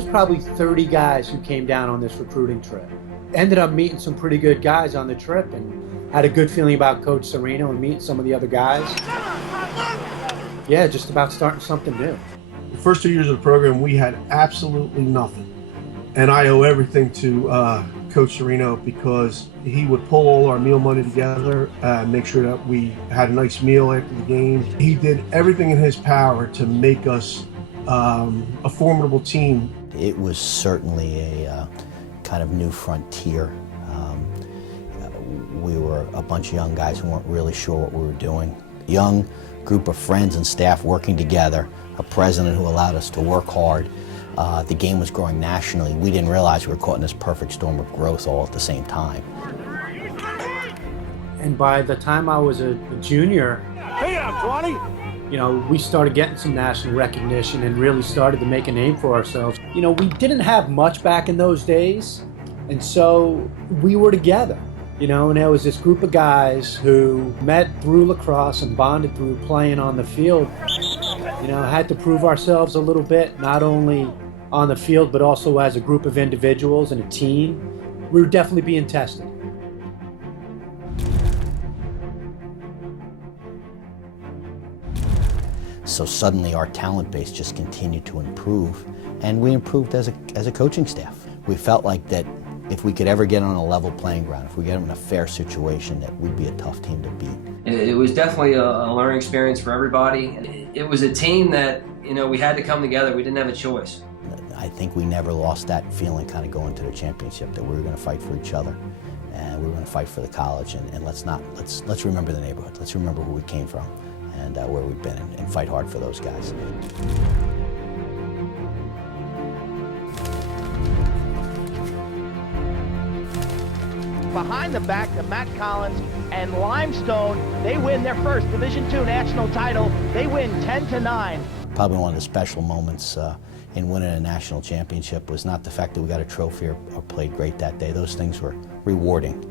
was probably 30 guys who came down on this recruiting trip. Ended up meeting some pretty good guys on the trip and had a good feeling about Coach Serino and meeting some of the other guys. Yeah, just about starting something new. The first 2 years of the program, we had absolutely nothing. And I owe everything to Coach Serino, because he would pull all our meal money together, make sure that we had a nice meal after the game. He did everything in his power to make us a formidable team. It was certainly a kind of new frontier. We were a bunch of young guys who weren't really sure what we were doing. Young group of friends and staff working together, a president who allowed us to work hard. The game was growing nationally. We didn't realize we were caught in this perfect storm of growth all at the same time. And by the time I was a junior, Hey, I'm 20. you know, we started getting some national recognition and really started to make a name for ourselves. You know, we didn't have much back in those days, and so we were together, you know, and there was this group of guys who met through lacrosse and bonded through playing on the field. You know, had to prove ourselves a little bit, not only on the field, but also as a group of individuals and a team. We were definitely being tested. So suddenly our talent base just continued to improve, and we improved as a coaching staff. We felt like that if we could ever get on a level playing ground, if we get them in a fair situation, that we'd be a tough team to beat. It was definitely a learning experience for everybody. It was a team that, you know, we had to come together. We didn't have a choice. I think we never lost that feeling kind of going to the championship, that we were going to fight for each other and we were going to fight for the college, and let's remember the neighborhood. Let's remember where we came from and where we've been, and fight hard for those guys. Behind the back to Matt Collins and Limestone, they win their first Division II national title. They win 10-9. Probably one of the special moments in winning a national championship was not the fact that we got a trophy or played great that day. Those things were rewarding.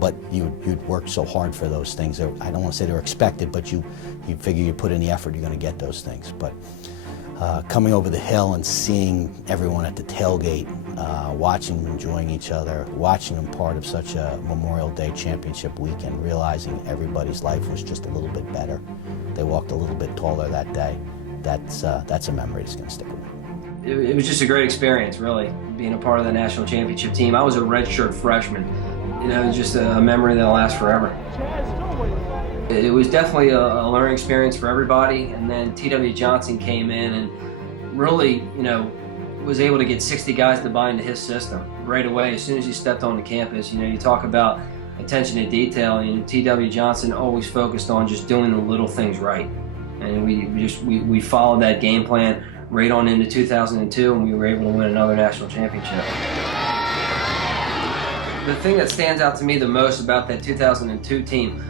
But you'd worked so hard for those things. I don't want to say they were expected, but you figure you put in the effort, you're going to get those things. But coming over the hill and seeing everyone at the tailgate, watching them enjoying each other, watching them part of such a Memorial Day championship weekend, realizing everybody's life was just a little bit better. They walked a little bit taller that day. That's a memory that's going to stick with me. It was just a great experience, really, being a part of the national championship team. I was a redshirt freshman. You know, just a memory that'll last forever. It was definitely a learning experience for everybody, and then T.W. Johnson came in and really, you know, was able to get 60 guys to buy into his system right away. As soon as he stepped on the campus, you know, you talk about attention to detail, and T.W. Johnson always focused on just doing the little things right. And we followed that game plan right on into 2002, and we were able to win another national championship. The thing that stands out to me the most about that 2002 team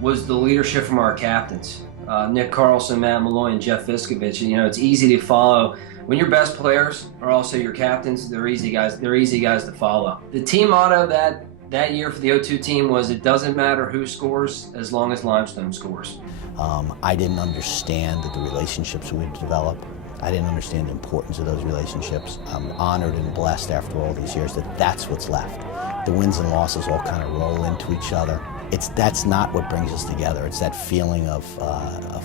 was the leadership from our captains, Nick Carlson, Matt Malloy, and Jeff Viskovich. You know, it's easy to follow. When your best players are also your captains, they're easy guys. They're easy guys to follow. The team motto that year for the 02 team was, "It doesn't matter who scores as long as Limestone scores." I didn't understand the relationships we'd developed. I didn't understand the importance of those relationships. I'm honored and blessed after all these years that that's what's left. The wins and losses all kind of roll into each other. That's not what brings us together. It's that feeling of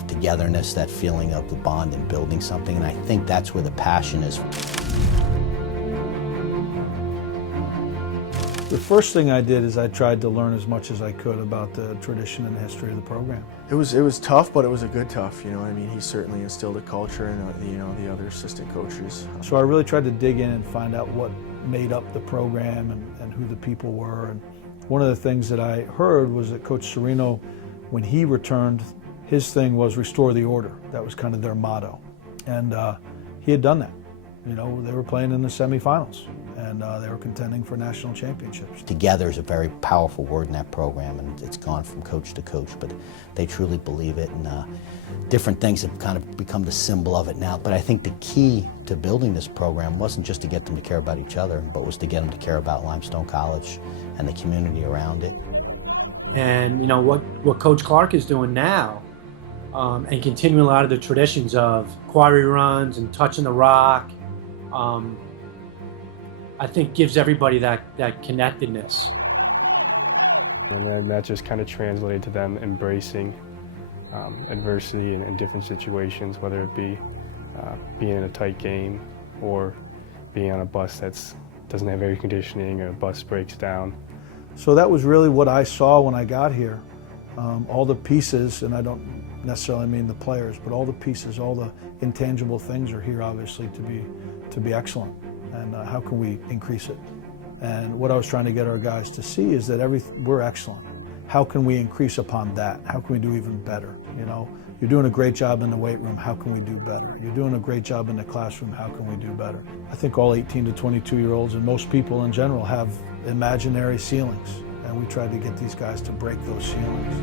togetherness, that feeling of the bond and building something, and I think that's where the passion is. The first thing I did is I tried to learn as much as I could about the tradition and the history of the program. It was tough, but it was a good tough. You know, I mean, he certainly instilled a culture, and you know, the other assistant coaches. So I really tried to dig in and find out what made up the program and who the people were. And one of the things that I heard was that Coach Serino, when he returned, his thing was restore the order. That was kind of their motto, and he had done that. You know, they were playing in the semifinals, and they were contending for national championships. Together is a very powerful word in that program, and it's gone from coach to coach, but they truly believe it, and different things have kind of become the symbol of it now. But I think the key to building this program wasn't just to get them to care about each other, but was to get them to care about Limestone College and the community around it. And you know what Coach Clark is doing now, and continuing a lot of the traditions of quarry runs and touching the rock, I think gives everybody that connectedness. And that just kind of translated to them embracing adversity in different situations, whether it be being in a tight game or being on a bus that doesn't have air conditioning or a bus breaks down. So that was really what I saw when I got here. All the pieces, and I don't necessarily mean the players, but all the pieces, all the intangible things are here obviously to be excellent. And how can we increase it? And what I was trying to get our guys to see is that we're excellent. How can we increase upon that? How can we do even better? You know, you're doing a great job in the weight room, how can we do better? You're doing a great job in the classroom, how can we do better? I think all 18 to 22-year-olds and most people in general have imaginary ceilings, and we tried to get these guys to break those ceilings.